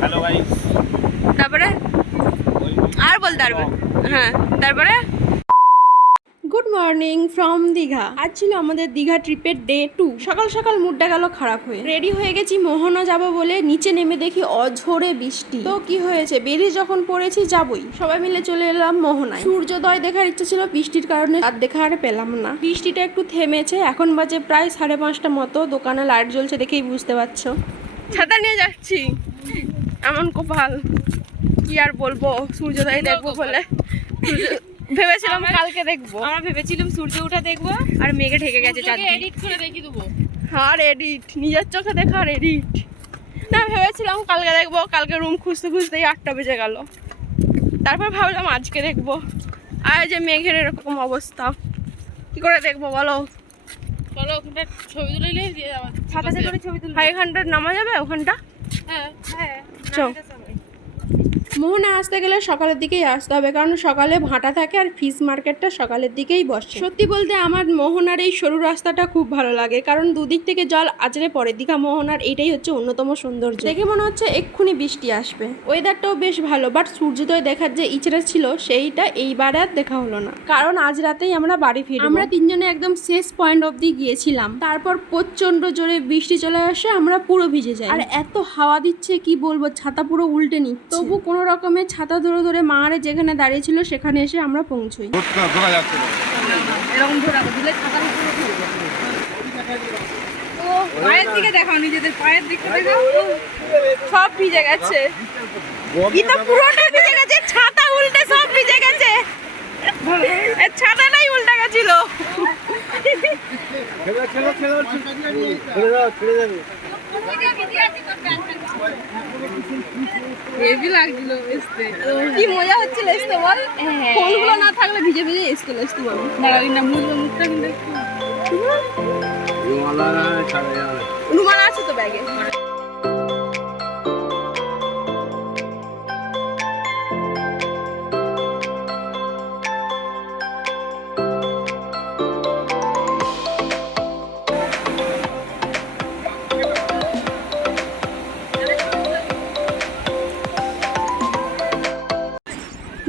Hello guys. তারপরে আর বলতে পারবে? হ্যাঁ, তারপরে গুড মর্নিং ফ্রম দীঘা। আজ ছিল আমাদের দীঘা ট্রিপের ডে 2। সকাল সকাল মুডটা গেল খারাপ হয়ে। রেডি হয়ে গেছি মোহনা যাব বলে, নিচে নেমে দেখি অঝোরে বৃষ্টি। তো কি হয়েছে, বেরিয়ে যখন পড়েছি যাবই, সবাই মিলে চলে এলাম মোহনায়। সূর্যোদয় দেখার ইচ্ছা ছিল, বৃষ্টির কারণে আর দেখা আর পেলাম না। বৃষ্টিটা একটু থেমেছে, এখন বাজে প্রায় 5:30 মতো। দোকানে লাইট জ্বলছে দেখেই বুঝতে পারছো। ছাতা নিয়ে যাচ্ছি, এমন কপাল কি আর বলবো, সূর্যোদয় দেখবো বলে ভেবেছিলাম কালকে দেখবো। আমরা ভেবেছিলাম সূর্য ওঠা দেখবো আর মেঘে ঢেকে গেছে চারদিকে। এডিট করে দেখিয়ে দেবো। আর এডিট নিজের চোখে দেখা আর এডিট না, ভেবেছিলাম কালকে দেখবো। কালকে রুম খুঁজতে খুঁজতেই 8টা বেজে গেল। তারপর ভাবলাম আজকে দেখবো। আর যে মেঘের এরকম অবস্থা, কি করে দেখবো বলো? চলো ওখানটা ছবি তুলে নিয়ে দিয়ে যাবো। ছাতাতে করে ছবি তুলবো। এখানটা নামা যাবে ওখানটা? হ্যাঁ হ্যাঁ চল। মোহনা আসতে গেলে সকালের দিকেই আসতে হবে, কারণ সকালে ভাটা থাকে আর ফিশ মার্কেটটা সকালের দিকেই বসে। সত্যি বলতে আমার মোহনার এই সরু রাস্তাটা খুব ভালো লাগে, কারণ দুদিক থেকে জল আছড়ে পড়ে। দীঘা মোহনার এটাই হচ্ছে অন্যতম সৌন্দর্য। দেখে মনে হচ্ছে এক্ষুনি বৃষ্টি আসবে। ওয়েদারটাও বেশ ভালো, বাট সূর্যোদয় দেখার যে ইচ্ছা ছিল সেইটা এইবার আর দেখা হলো না, কারণ আজ রাতেই আমরা বাড়ি ফিরব। আমরা তিনজনে একদম শেষ পয়েন্ট অবধি গিয়েছিলাম, তারপর প্রচন্ড জোরে বৃষ্টি চলে আসে, আমরা পুরো ভিজে যাই। আর এত হাওয়া দিচ্ছে কি বলবো, ছাতা পুরো উল্টে নিচ্ছে। তবু কোনো রকমের ছাতা ধরে ধরে মারে যেখানে দাঁড়িয়ে ছিল সেখানে এসে আমরা পৌঁছই। এরকম ধরে দিলে ছাতার উপরে উঠে যাবে। ও পায়ের দিকে দেখাও, নিজেদের পায়ের দিকে দেখাও। সব ভিজে গেছে, গীতা পুরোটা ভিজে গেছে, ছাতা উল্টে সব ভিজে গেছে। ছাতাটাই উল্টে গেছিল। হেভি লাগছিল আসতে। কি মজা হচ্ছিল আসতে বল। ফোনগুলো না থাকলে ভিজে ভিজে আসতে আসতে বল। দাঁড়াবি না, মুখটা কিন্তু একটু রুমাল আছে তো ব্যাগে।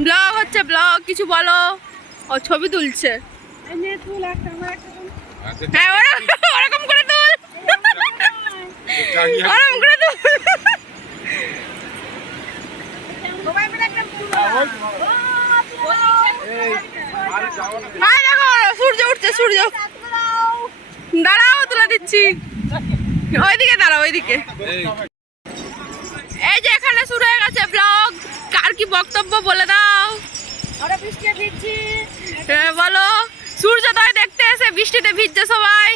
ব্লগ হচ্ছে, ব্লগ কিছু বলো। ও ছবি তুলছে। হ্যাঁ ওরকম করে তুল, ওরকম করে তুল। হ্যাঁ দেখো সূর্য উঠছে, সূর্য। দাঁড়াও তুলে দিচ্ছি, ওইদিকে দাঁড়াও, ওইদিকে। এই যে এখানে শুরু হয়ে গেছে ব্লগ। কার কি বক্তব্য বলে দাও। হ্যাঁ বলো। সূর্যোদয় দেখতে এসে বৃষ্টিতে ভিজছে সবাই।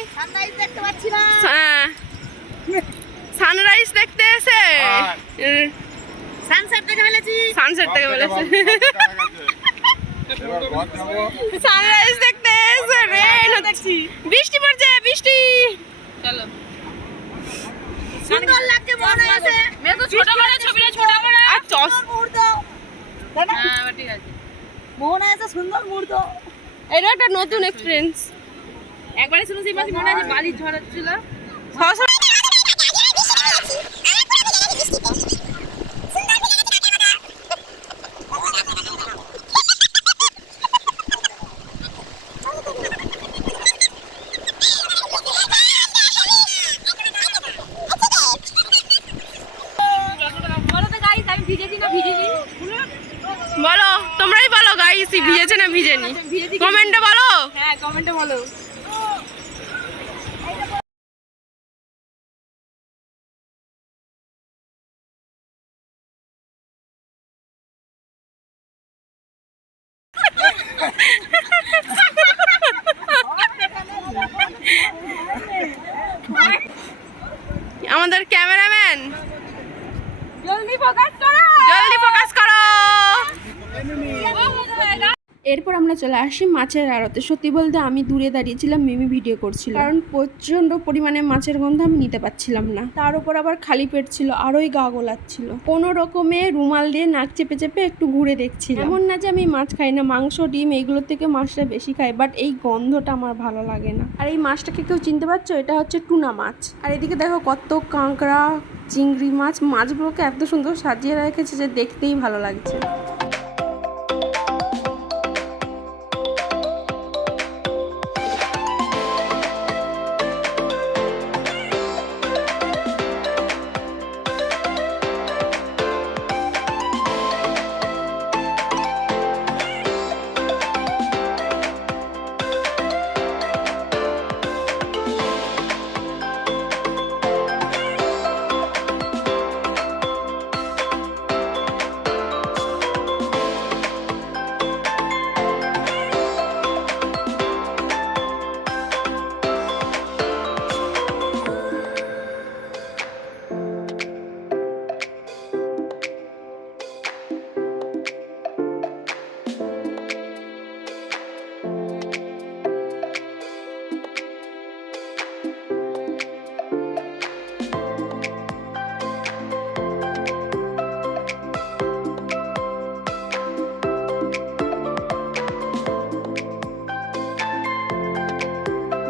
হ্যাঁ, সানরাইজ দেখতে এসে সানসেট দেখে ফেলেছি। সানরাইজ দেখতে এসে রেন হচ্ছে, বৃষ্টি পড়ছে, বৃষ্টি। চলো সুন্দর লাগছে মনে আছে। মেয়ে তো ছোট বড় ছবিটা ছোট বড় আর চস মুহূর্ত। হ্যাঁ ঠিক আছে, মোহনা আছে সুন্দর মুহূর্ত। এটা একটা নতুন এক্সপেরিয়েন্স। একবারে শুনেছি মাসি মনে আছে বালি ঝড় হচ্ছিল। বলো, তোমরাই বলো গাইস, ভিজেছে না ভিজেনি, কমেন্টে বলো। হ্যাঁ কমেন্টে বলো। আমাদের ক্যামেরাম্যান জলদি ফোকাস করো, জলদি ফোকাস করো। এরপর আমরা চলে আসি মাছের আড়তে। সত্যি বলতে আমি দূরে দাঁড়িয়েছিলাম, মিমি ভিডিও করছিল, কারণ প্রচন্ড পরিমাণে মাছের গন্ধ আমি নিতে পারছিলাম না। তার উপর আবার খালি পেট ছিল, আরোই গা গোলাচ্ছিল। কোনো রকমে রুমাল দিয়ে নাক চেপে চেপে একটু ঘুরে দেখছিলাম। এমন না যে আমি মাছ খাই না, মাংস ডিম এইগুলোর থেকে মাছটা বেশি খাই, বাট এই গন্ধটা আমার ভালো লাগে না। আর এই মাছটাকে কেউ চিনতে পারছো? এটা হচ্ছে টুনা মাছ। আর এদিকে দেখো কত কাঁকড়া, চিংড়ি মাছ, মাছগুলোকে এত সুন্দর সাজিয়ে রেখেছে যে দেখতেই ভালো লাগছে।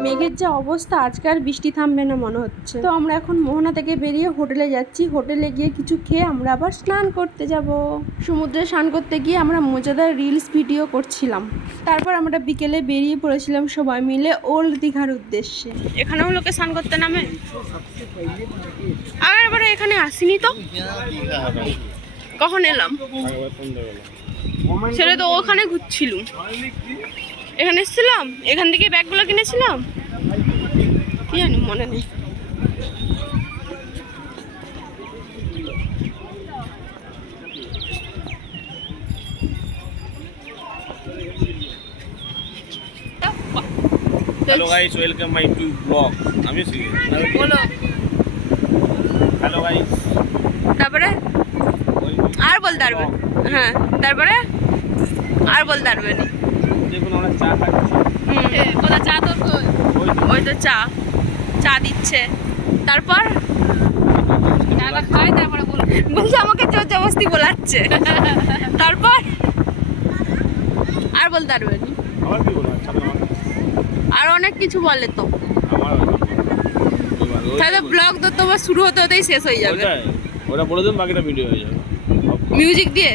মেঘের যা অবস্থা, আজকে আর বৃষ্টি থামবে না মনে হচ্ছে। তো আমরা এখন মোহনা থেকে বেরিয়ে হোটেলে যাচ্ছি। হোটেলে গিয়ে কিছু খেয়ে আমরা আবার স্নান করতে যাব। সমুদ্রে স্নান করতে গিয়ে আমরা মজাদার রিলস ভিডিও করছিলাম। তারপর আমরা বিকেলে বেরিয়ে পড়েছিলাম সবাই মিলে ওল্ড দীঘার উদ্দেশ্যে। এখানেও লোকে স্নান করতে নামে। আগেরবারে এখানে আসিনি তো, কখন এলাম সেটা তো ওখানে ঘুরছিলাম। এখানে এসেছিলাম, এখান থেকে ব্যাগগুলো কিনেছিলাম, কি জানি মনে নেই। Hello guys, welcome my to blog. আমি বলো হ্যালো গাইস। তারপরে আর বলতে পারবে? হ্যাঁ, তারপরে আর বলতে পারবে না। দেখুন আমরা চা খাচ্ছি। কোথা চা তোর কই? ওই তো চা দিচ্ছে। তারপর চাটা খাই তারপরে বলবো। বলছে আমাকে জোর জবরদস্তি বলাচ্ছে। তারপর আর বলতে পারবে না। আবার কি বলবো? আর অনেক কিছু বলে তো। আমার তাহলে ব্লগ তো তোমার শুরু হতে হতেই শেষ হয়ে যাবে। ওটা বলে দিন, বাকিটা ভিডিও হয়ে যাবে মিউজিক দিয়ে।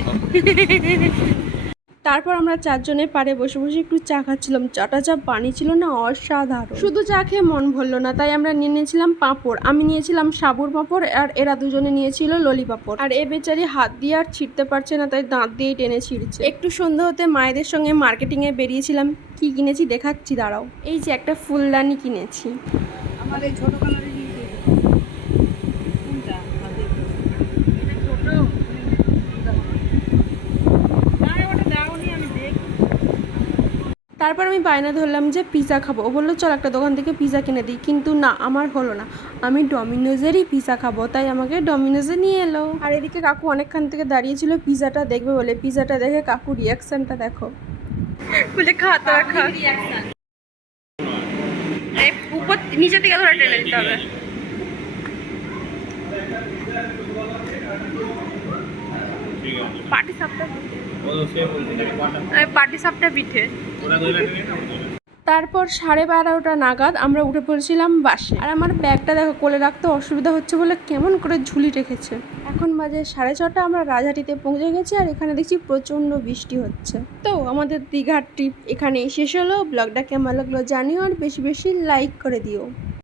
তারপর আমরা চারজনে পাড়ে বসে বসে একটু চা খাচ্ছিলাম। চাটা যা বানিয়েছিল না, অসাধারণ। শুধু চা খেয়ে মন ভরলো না, তাই আমরা নিয়ে নিয়েছিলাম পাঁপড়। আমি নিয়েছিলাম সাবুর পাঁপড় আর এরা দুজনে নিয়েছিল ললি পাঁপড়। আর এ বেচারি হাত দিয়ে আর ছিঁড়তে পারছে না, তাই দাঁত দিয়েই টেনে ছিঁড়ছে। একটু সন্ধ্যা হতে মায়েদের সঙ্গে মার্কেটিংয়ে বেরিয়েছিলাম। কি কিনেছি দেখাচ্ছি, দাঁড়াও। এই যে একটা ফুলদানি কিনেছি। আমার এই ছোট কালারের কোনটা? এটা ছোট। না ওটা দাওনি, আমি দেখ। তারপর আমি বায়না ধরলাম যে পিৎজা খাবো। ও বললো চল একটা দোকান থেকে পিৎজা কিনে দিই, কিন্তু না, আমার হলো না। আমি ডমিনোজেরই পিৎজা খাবো, তাই আমাকে ডমিনোজে নিয়ে এলো। আর এদিকে কাকু অনেকক্ষণ থেকে দাঁড়িয়েছিল পিৎজাটা দেখবে বলে। পিৎজাটা দেখে কাকু রিয়াকশনটা দেখো, বলে খা তোরা খা। এই উপর নিচে থেকে ধরে টেনে দিতে হবে। ঠিক আছে। পাটি সাপটা বলো, সে বলতে পাটি সাপটা পিঠে। ওরা দই লাগে না। তারপর 12:30 নাগাদ আমরা উঠে পড়েছিলাম বাসে। আর আমার ব্যাগটা দেখো, কোলে রাখতে অসুবিধা হচ্ছে বলে কেমন করে ঝুলি রেখেছে। এখন বাজে 6:30, আমরা রাজহাটিতে পৌঁছে গেছি। আর এখানে দেখছি প্রচণ্ড বৃষ্টি হচ্ছে। তো আমাদের দীঘার ট্রিপ এখানেই শেষ হলো। ব্লগটা কেমন লাগলো জানিও, আর বেশি বেশি লাইক করে দিও।